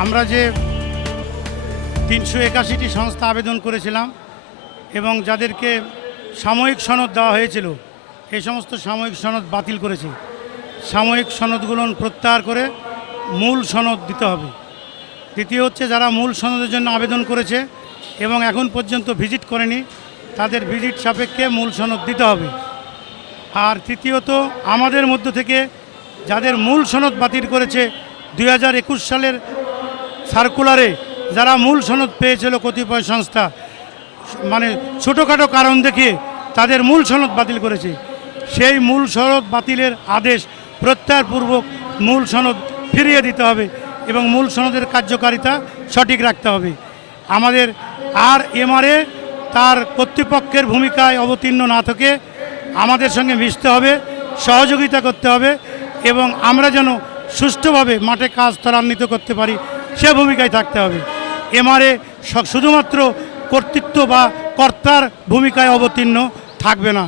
আমরা যে 381টি সংস্থা আবেদন করেছিলাম এবং যাদেরকে সাময়িক সনদ দেওয়া হয়েছিল এই সমস্ত সাময়িক সনদ বাতিল করেছে। সাময়িক সনদগুলো প্রত্যাহার করে মূল সনদ দিতে হবে। দ্বিতীয় হচ্ছে, যারা মূল সনদের জন্য আবেদন করেছে এবং এখন পর্যন্ত ভিজিট করেনি তাদের ভিজিট সাপেক্ষে মূল সনদ দিতে হবে। আর তৃতীয়ত, আমাদের মধ্য থেকে যাদের মূল সনদ বাতিল করেছে 2021 সালের সার্কুলারে যারা মূল সনদ পেয়েছিল কতিপয় সংস্থা মানে ছোটোখাটো কারণ দেখিয়ে তাদের মূল সনদ বাতিল করেছে, সেই মূল সনদ বাতিলের আদেশ প্রত্যাহারপূর্বক মূল সনদ ফিরিয়ে দিতে হবে এবং মূল সনদের কার্যকারিতা সঠিক রাখতে হবে। আমাদের আর এমআরএ তার কর্তৃপক্ষের ভূমিকায় অবতীর্ণ না থেকে আমাদের সঙ্গে মিশতে হবে, সহযোগিতা করতে হবে এবং আমরা যেন সুষ্ঠুভাবে মাঠে কাজ ত্বরান্বিত করতে পারি সে ভূমিকায় থাকতে হবে। এমআরএ শুধুমাত্র কর্তৃত্ব বা কর্তার ভূমিকায় অবতীর্ণ থাকবে না।